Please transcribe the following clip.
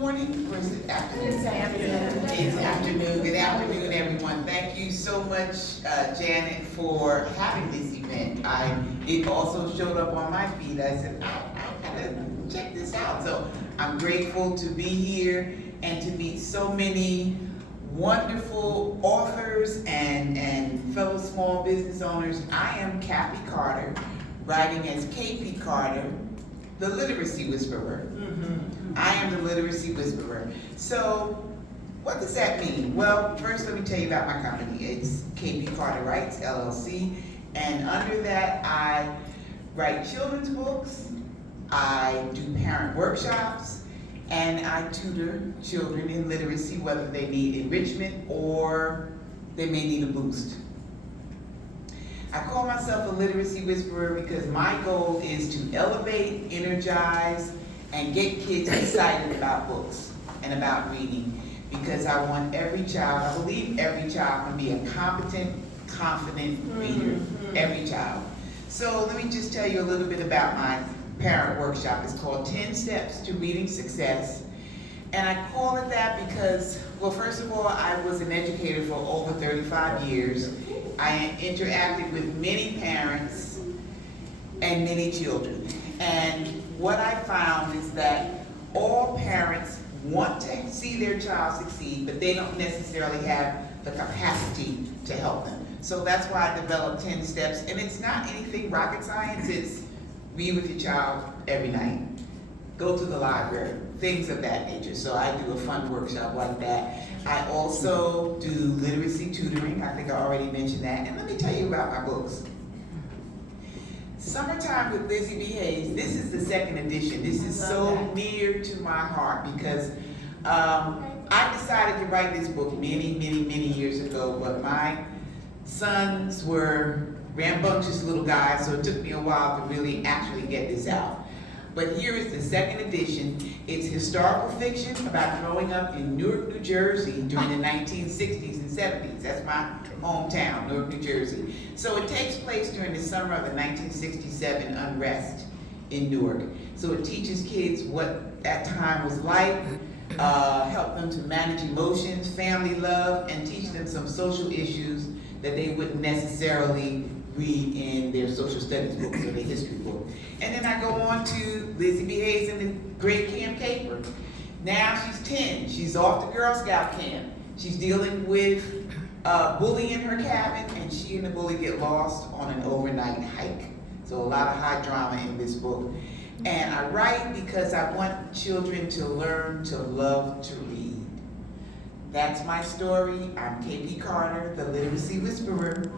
morning, or is it afternoon? It's afternoon. It's afternoon. Good afternoon, everyone. Thank you so much, Janet, for having this event. It also showed up on my feed. I said, I gotta check this out. So I'm grateful to be here and to meet so many wonderful authors and fellow small business owners. I am Kathy Carter, writing as KP Carter, the Literacy Whisperer. I am the Literacy Whisperer. So, what does that mean? Well, first let me tell you about my company. It's KP Carter Writes, LLC, and under that I write children's books, I do parent workshops, and I tutor children in literacy, whether they need enrichment or they may need a boost. I call myself a literacy whisperer because my goal is to elevate, energize, and get kids excited about books and about reading, because I want every child, I believe every child can be a competent, confident reader, every child. So let me just tell you a little bit about my parent workshop. It's called 10 Steps to Reading Success. And I call it that because, well, first of all, I was an educator for over 35 years. I interacted with many parents and many children. And what I found is that all parents want to see their child succeed, but they don't necessarily have the capacity to help them. So that's why I developed 10 steps. And it's not anything rocket science. It's read with your child every night, go to the library, things of that nature. So I do a fun workshop like that. I also do literacy tutoring. I think I already mentioned that. And let me tell you about my books. Summertime with Lizzie B. Hayes, this is the second edition. This is so near to my heart because I decided to write this book many years ago, but my sons were rambunctious little guys, so it took me a while to really actually get this out. But here is the second edition. It's historical fiction about growing up in Newark, New Jersey during the 1960s and 70s. That's my hometown, Newark, New Jersey. So it takes place during the summer of the 1967 unrest in Newark. So it teaches kids what that time was like, help them to manage emotions, family love, and teach them some social issues that they wouldn't necessarily read in their social studies books or their history book. And then I go on to Lizzie B. Hayes and the Great Camp Caper. Now she's 10, she's off to Girl Scout camp. She's dealing with a bully in her cabin, and she and the bully get lost on an overnight hike. So a lot of high drama in this book. And I write because I want children to learn to love to read. That's my story. I'm KP Carter, the Literacy Whisperer.